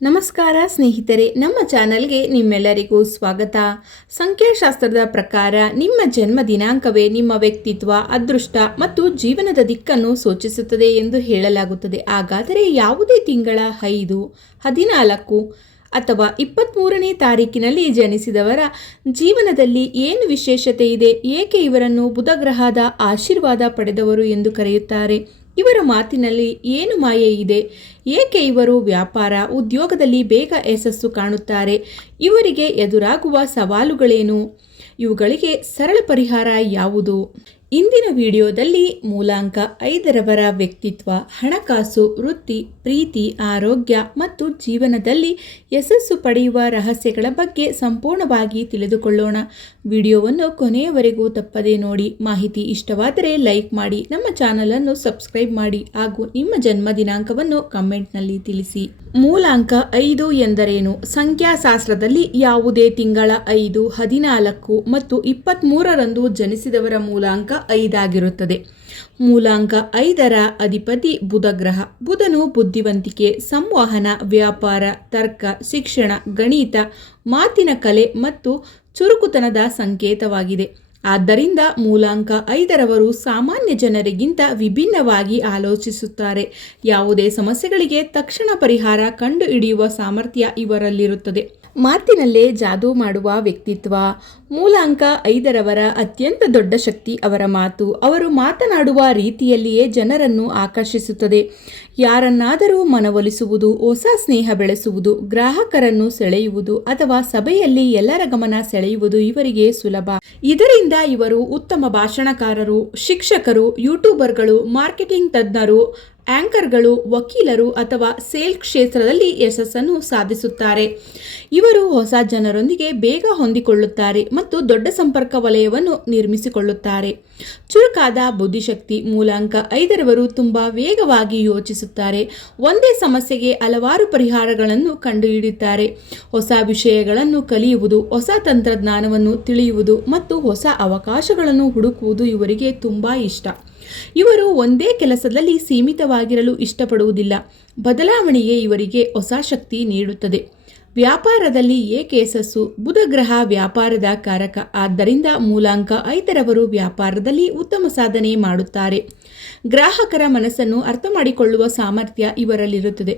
ನಮಸ್ಕಾರ ಸ್ನೇಹಿತರೆ, ನಮ್ಮ ಚಾನಲ್ಗೆ ನಿಮ್ಮೆಲ್ಲರಿಗೂ ಸ್ವಾಗತ. ಸಂಖ್ಯಾಶಾಸ್ತ್ರದ ಪ್ರಕಾರ ನಿಮ್ಮ ಜನ್ಮ ದಿನಾಂಕವೇ ನಿಮ್ಮ ವ್ಯಕ್ತಿತ್ವ, ಅದೃಷ್ಟ ಮತ್ತು ಜೀವನದ ದಿಕ್ಕನ್ನು ಸೂಚಿಸುತ್ತದೆ ಎಂದು ಹೇಳಲಾಗುತ್ತದೆ. ಹಾಗಾದರೆ ಯಾವುದೇ ತಿಂಗಳ 5, 14 ಅಥವಾ 23ನೇ ತಾರೀಕಿನಲ್ಲಿ ಜನಿಸಿದವರ ಜೀವನದಲ್ಲಿ ಏನು ವಿಶೇಷತೆ ಇದೆ, ಏಕೆ ಇವರನ್ನು ಬುಧ ಗ್ರಹದ ಆಶೀರ್ವಾದ ಪಡೆದವರು ಎಂದು ಕರೆಯುತ್ತಾರೆ, ಇವರ ಮಾತಿನಲ್ಲಿ ಏನು ಮಾಯೆ ಇದೆ, ಏಕೆ ಇವರು ವ್ಯಾಪಾರ ಉದ್ಯೋಗದಲ್ಲಿ ಬೇಗ ಯಶಸ್ಸು ಕಾಣುತ್ತಾರೆ, ಇವರಿಗೆ ಎದುರಾಗುವ ಸವಾಲುಗಳೇನು, ಇವುಗಳಿಗೆ ಸರಳ ಪರಿಹಾರ ಯಾವುದು? ಇಂದಿನ ವಿಡಿಯೋದಲ್ಲಿ ಮೂಲಾಂಕ 5ರವರ ವ್ಯಕ್ತಿತ್ವ, ಹಣಕಾಸು, ವೃತ್ತಿ, ಪ್ರೀತಿ, ಆರೋಗ್ಯ ಮತ್ತು ಜೀವನದಲ್ಲಿ ಯಶಸ್ಸು ಪಡೆಯುವ ರಹಸ್ಯಗಳ ಬಗ್ಗೆ ಸಂಪೂರ್ಣವಾಗಿ ತಿಳಿದುಕೊಳ್ಳೋಣ. ವಿಡಿಯೋವನ್ನು ಕೊನೆಯವರೆಗೂ ತಪ್ಪದೇ ನೋಡಿ. ಮಾಹಿತಿ ಇಷ್ಟವಾದರೆ ಲೈಕ್ ಮಾಡಿ, ನಮ್ಮ ಚಾನಲನ್ನು ಸಬ್ಸ್ಕ್ರೈಬ್ ಮಾಡಿ ಹಾಗೂ ನಿಮ್ಮ ಜನ್ಮ ದಿನಾಂಕವನ್ನು ಕಮೆಂಟ್ನಲ್ಲಿ ತಿಳಿಸಿ. ಮೂಲಾಂಕ 5 ಎಂದರೇನು? ಸಂಖ್ಯಾಶಾಸ್ತ್ರದಲ್ಲಿ ಯಾವುದೇ ತಿಂಗಳ 5, 14 ಮತ್ತು 23ರಂದು ಜನಿಸಿದವರ ಮೂಲಾಂಕ 5 ಆಗಿರುತ್ತದೆ. ಮೂಲಾಂಕ 5ರ ಅಧಿಪತಿ ಬುಧ ಗ್ರಹ. ಬುಧನು ಬುದ್ಧಿವಂತಿಕೆ, ಸಂವಹನ, ವ್ಯಾಪಾರ, ತರ್ಕ, ಶಿಕ್ಷಣ, ಗಣಿತ, ಮಾತಿನ ಕಲೆ ಮತ್ತು ಚುರುಕುತನದ ಸಂಕೇತವಾಗಿದೆ. ಆದ್ದರಿಂದ ಮೂಲಾಂಕ 5ರವರು ಸಾಮಾನ್ಯ ಜನರಿಗಿಂತ ವಿಭಿನ್ನವಾಗಿ ಆಲೋಚಿಸುತ್ತಾರೆ. ಯಾವುದೇ ಸಮಸ್ಯೆಗಳಿಗೆ ತಕ್ಷಣ ಪರಿಹಾರ ಕಂಡುಹಿಡಿಯುವ ಸಾಮರ್ಥ್ಯ ಇವರಲ್ಲಿರುತ್ತದೆ. ಮಾತಿನಲ್ಲೇ ಜಾದೂ ಮಾಡುವ ವ್ಯಕ್ತಿತ್ವ. ಮೂಲಾಂಕ 5ರವರ ಅತ್ಯಂತ ದೊಡ್ಡ ಶಕ್ತಿ ಅವರ ಮಾತು. ಅವರು ಮಾತನಾಡುವ ರೀತಿಯಲ್ಲಿಯೇ ಜನರನ್ನು ಆಕರ್ಷಿಸುತ್ತದೆ. ಯಾರನ್ನಾದರೂ ಮನವೊಲಿಸುವುದು, ಹೊಸ ಸ್ನೇಹ ಬೆಳೆಸುವುದು, ಗ್ರಾಹಕರನ್ನು ಸೆಳೆಯುವುದು ಅಥವಾ ಸಭೆಯಲ್ಲಿ ಎಲ್ಲರ ಗಮನ ಸೆಳೆಯುವುದು ಇವರಿಗೆ ಸುಲಭ. ಇದರಿಂದ ಇವರು ಉತ್ತಮ ಭಾಷಣಕಾರರು, ಶಿಕ್ಷಕರು, ಯೂಟ್ಯೂಬರ್ಗಳು, ಮಾರ್ಕೆಟಿಂಗ್ ತಜ್ಞರು, ಆಂಕರ್ಗಳು, ವಕೀಲರು ಅಥವಾ ಸೇಲ್ ಕ್ಷೇತ್ರದಲ್ಲಿ ಯಶಸ್ಸನ್ನು ಸಾಧಿಸುತ್ತಾರೆ. ಇವರು ಹೊಸ ಜನರೊಂದಿಗೆ ಬೇಗ ಹೊಂದಿಕೊಳ್ಳುತ್ತಾರೆ ಮತ್ತು ದೊಡ್ಡ ಸಂಪರ್ಕ ವಲಯವನ್ನು ನಿರ್ಮಿಸಿಕೊಳ್ಳುತ್ತಾರೆ. ಚುರುಕಾದ ಬುದ್ಧಿಶಕ್ತಿ. ಮೂಲಾಂಕ 5ರವರು ತುಂಬಾ ವೇಗವಾಗಿ ಯೋಚಿಸುತ್ತಾರೆ. ಒಂದೇ ಸಮಸ್ಯೆಗೆ ಹಲವಾರು ಪರಿಹಾರಗಳನ್ನು ಕಂಡುಹಿಡಿಯುತ್ತಾರೆ. ಹೊಸ ವಿಷಯಗಳನ್ನು ಕಲಿಯುವುದು, ಹೊಸ ತಂತ್ರಜ್ಞಾನವನ್ನು ತಿಳಿಯುವುದು ಮತ್ತು ಹೊಸ ಅವಕಾಶಗಳನ್ನು ಹುಡುಕುವುದು ಇವರಿಗೆ ತುಂಬಾ ಇಷ್ಟ. ಇವರು ಒಂದೇ ಕೆಲಸದಲ್ಲಿ ಸೀಮಿತವಾಗಿರಲು ಇಷ್ಟಪಡುವುದಿಲ್ಲ. ಬದಲಾವಣೆಯೇ ಇವರಿಗೆ ಹೊಸ ಶಕ್ತಿ ನೀಡುತ್ತದೆ. ವ್ಯಾಪಾರದಲ್ಲಿ ಏಕೆ ಯಶಸ್ಸು? ಬುಧ ಗ್ರಹ ವ್ಯಾಪಾರದ ಕಾರಕ. ಆದ್ದರಿಂದ ಮೂಲಾಂಕ 5ರವರು ವ್ಯಾಪಾರದಲ್ಲಿ ಉತ್ತಮ ಸಾಧನೆ ಮಾಡುತ್ತಾರೆ. ಗ್ರಾಹಕರ ಮನಸ್ಸನ್ನು ಅರ್ಥ ಮಾಡಿಕೊಳ್ಳುವ ಸಾಮರ್ಥ್ಯ ಇವರಲ್ಲಿರುತ್ತದೆ.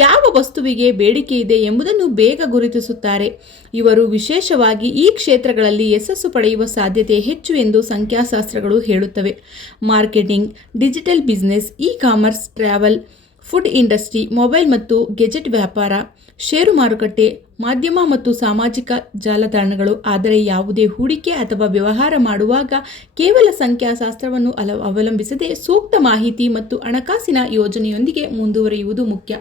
ಯಾವ ವಸ್ತುವಿಗೆ ಬೇಡಿಕೆ ಇದೆ ಎಂಬುದನ್ನು ಬೇಗ ಗುರುತಿಸುತ್ತಾರೆ. ಇವರು ವಿಶೇಷವಾಗಿ ಈ ಕ್ಷೇತ್ರಗಳಲ್ಲಿ ಯಶಸ್ಸು ಪಡೆಯುವ ಸಾಧ್ಯತೆ ಹೆಚ್ಚು ಎಂದು ಸಂಖ್ಯಾಶಾಸ್ತ್ರಗಳು ಹೇಳುತ್ತವೆ. Marketing, digital business, e-commerce, travel, food industry, mobile ಮತ್ತು ಗೆಜೆಟ್ ವ್ಯಾಪಾರ, ಷೇರು ಮಾರುಕಟ್ಟೆ, ಮಾಧ್ಯಮ ಮತ್ತು ಸಾಮಾಜಿಕ ಜಾಲತಾಣಗಳು. ಆದರೆ ಯಾವುದೇ ಹೂಡಿಕೆ ಅಥವಾ ವ್ಯವಹಾರ ಮಾಡುವಾಗ ಕೇವಲ ಸಂಖ್ಯಾಶಾಸ್ತ್ರವನ್ನು ಅವಲಂಬಿಸದೆ ಸೂಕ್ತ ಮಾಹಿತಿ ಮತ್ತು ಹಣಕಾಸಿನ ಯೋಜನೆಯೊಂದಿಗೆ ಮುಂದುವರಿಯುವುದು ಮುಖ್ಯ.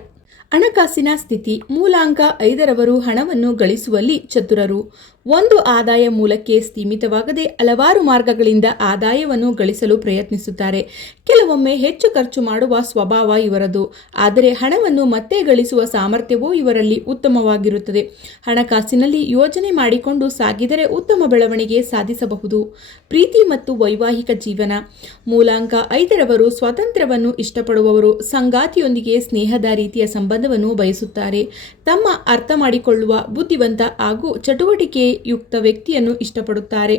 ಹಣಕಾಸಿನ ಸ್ಥಿತಿ. ಮೂಲಾಂಕ 5ರವರು ಹಣವನ್ನು ಗಳಿಸುವಲ್ಲಿ ಚತುರರು. ಒಂದು ಆದಾಯ ಮೂಲಕ್ಕೆ ಸೀಮಿತವಾಗದೆ ಹಲವಾರು ಮಾರ್ಗಗಳಿಂದ ಆದಾಯವನ್ನು ಗಳಿಸಲು ಪ್ರಯತ್ನಿಸುತ್ತಾರೆ. ಕೆಲವೊಮ್ಮೆ ಹೆಚ್ಚು ಖರ್ಚು ಮಾಡುವ ಸ್ವಭಾವ ಇವರದು, ಆದರೆ ಹಣವನ್ನು ಮತ್ತೆ ಗಳಿಸುವ ಸಾಮರ್ಥ್ಯವೂ ಇವರಲ್ಲಿ ಉತ್ತಮವಾಗಿರುತ್ತದೆ. ಹಣಕಾಸಿನಲ್ಲಿ ಯೋಜನೆ ಮಾಡಿಕೊಂಡು ಸಾಗಿದರೆ ಉತ್ತಮ ಬೆಳವಣಿಗೆ ಸಾಧಿಸಬಹುದು. ಪ್ರೀತಿ ಮತ್ತು ವೈವಾಹಿಕ ಜೀವನ. ಮೂಲಾಂಕ 5ರವರು ಸ್ವಾತಂತ್ರ್ಯವನ್ನು ಇಷ್ಟಪಡುವವರು. ಸಂಗಾತಿಯೊಂದಿಗೆ ಸ್ನೇಹದ ರೀತಿಯ ಸಂಬಂಧವನ್ನು ಬಯಸುತ್ತಾರೆ. ತಮ್ಮ ಅರ್ಥ ಮಾಡಿಕೊಳ್ಳುವ, ಬುದ್ಧಿವಂತ ಹಾಗೂ ಚಟುವಟಿಕೆ ಯುಕ್ತ ವ್ಯಕ್ತಿಯನ್ನು ಇಷ್ಟಪಡುತ್ತಾರೆ.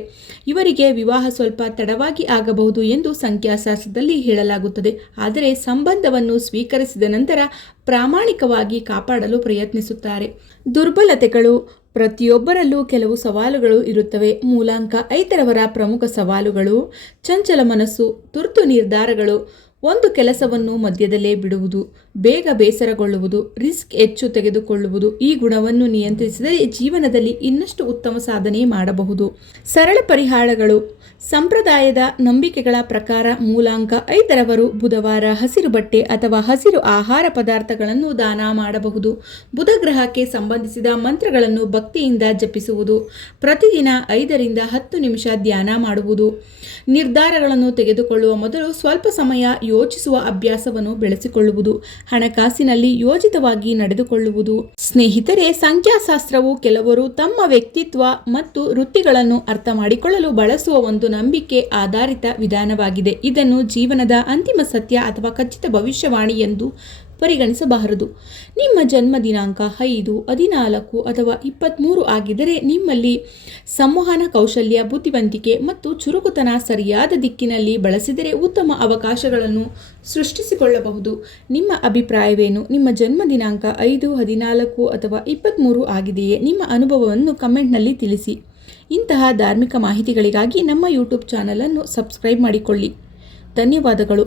ಇವರಿಗೆ ವಿವಾಹ ಸ್ವಲ್ಪ ತಡವಾಗಿ ಆಗಬಹುದು ಎಂದು ಸಂಖ್ಯಾಶಾಸ್ತ್ರದಲ್ಲಿ ಹೇಳಲಾಗುತ್ತದೆ. ಆದರೆ ಸಂಬಂಧವನ್ನು ಸ್ವೀಕರಿಸಿದ ನಂತರ ಪ್ರಾಮಾಣಿಕವಾಗಿ ಕಾಪಾಡಲು ಪ್ರಯತ್ನಿಸುತ್ತಾರೆ. ದುರ್ಬಲತೆಗಳು. ಪ್ರತಿಯೊಬ್ಬರಲ್ಲೂ ಕೆಲವು ಸವಾಲುಗಳು ಇರುತ್ತವೆ. ಮೂಲಾಂಕ 5ರವರ ಪ್ರಮುಖ ಸವಾಲುಗಳು: ಚಂಚಲ ಮನಸ್ಸು, ತುರ್ತು ನಿರ್ಧಾರಗಳು, ಒಂದು ಕೆಲಸವನ್ನು ಮಧ್ಯದಲ್ಲೇ ಬಿಡುವುದು, ಬೇಗ ಬೇಸರಗೊಳ್ಳುವುದು, ರಿಸ್ಕ್ ಹೆಚ್ಚು ತೆಗೆದುಕೊಳ್ಳುವುದು. ಈ ಗುಣವನ್ನು ನಿಯಂತ್ರಿಸಿದರೆ ಜೀವನದಲ್ಲಿ ಇನ್ನಷ್ಟು ಉತ್ತಮ ಸಾಧನೆ ಮಾಡಬಹುದು. ಸರಳ ಪರಿಹಾರಗಳು. ಸಂಪ್ರದಾಯದ ನಂಬಿಕೆಗಳ ಪ್ರಕಾರ ಮೂಲಾಂಕ 5ರವರು ಬುಧವಾರ ಹಸಿರು ಬಟ್ಟೆ ಅಥವಾ ಹಸಿರು ಆಹಾರ ಪದಾರ್ಥಗಳನ್ನು ದಾನ ಮಾಡಬಹುದು. ಬುಧ ಗ್ರಹಕ್ಕೆ ಸಂಬಂಧಿಸಿದ ಮಂತ್ರಗಳನ್ನು ಭಕ್ತಿಯಿಂದ ಜಪಿಸುವುದು, ಪ್ರತಿದಿನ 5ರಿಂದ 10 ನಿಮಿಷ ಧ್ಯಾನ ಮಾಡುವುದು, ನಿರ್ಧಾರಗಳನ್ನು ತೆಗೆದುಕೊಳ್ಳುವ ಮೊದಲು ಸ್ವಲ್ಪ ಸಮಯ ಯೋಚಿಸುವ ಅಭ್ಯಾಸವನ್ನು ಬೆಳೆಸಿಕೊಳ್ಳುವುದು, ಹಣಕಾಸಿನಲ್ಲಿ ಯೋಜಿತವಾಗಿ ನಡೆದುಕೊಳ್ಳುವುದು. ಸ್ನೇಹಿತರೆ, ಸಂಖ್ಯಾಶಾಸ್ತ್ರವು ಕೆಲವರು ತಮ್ಮ ವ್ಯಕ್ತಿತ್ವ ಮತ್ತು ವೃತ್ತಿಗಳನ್ನು ಅರ್ಥ ಮಾಡಿಕೊಳ್ಳಲು ಬಳಸುವ ಒಂದು ನಂಬಿಕೆ ಆಧಾರಿತ ವಿಧಾನವಾಗಿದೆ. ಇದನ್ನು ಜೀವನದ ಅಂತಿಮ ಸತ್ಯ ಅಥವಾ ಖಚಿತ ಭವಿಷ್ಯವಾಣಿ ಎಂದು ಪರಿಗಣಿಸಬಾರದು. ನಿಮ್ಮ ಜನ್ಮ ದಿನಾಂಕ 5, 14 ಅಥವಾ 23 ಆಗಿದ್ದರೆ ನಿಮ್ಮಲ್ಲಿ ಸಂವಹನ ಕೌಶಲ್ಯ, ಬುದ್ಧಿವಂತಿಕೆ ಮತ್ತು ಚುರುಕುತನ ಸರಿಯಾದ ದಿಕ್ಕಿನಲ್ಲಿ ಬಳಸಿದರೆ ಉತ್ತಮ ಅವಕಾಶಗಳನ್ನು ಸೃಷ್ಟಿಸಿಕೊಳ್ಳಬಹುದು. ನಿಮ್ಮ ಅಭಿಪ್ರಾಯವೇನು? ನಿಮ್ಮ ಜನ್ಮ ದಿನಾಂಕ 5, 14 ಅಥವಾ 23 ಆಗಿದೆಯೇ? ನಿಮ್ಮ ಅನುಭವವನ್ನು ಕಮೆಂಟ್ನಲ್ಲಿ ತಿಳಿಸಿ. ಇಂತಹ ಧಾರ್ಮಿಕ ಮಾಹಿತಿಗಳಿಗಾಗಿ ನಮ್ಮ ಯೂಟ್ಯೂಬ್ ಚಾನಲನ್ನು ಸಬ್ಸ್ಕ್ರೈಬ್ ಮಾಡಿಕೊಳ್ಳಿ. ಧನ್ಯವಾದಗಳು.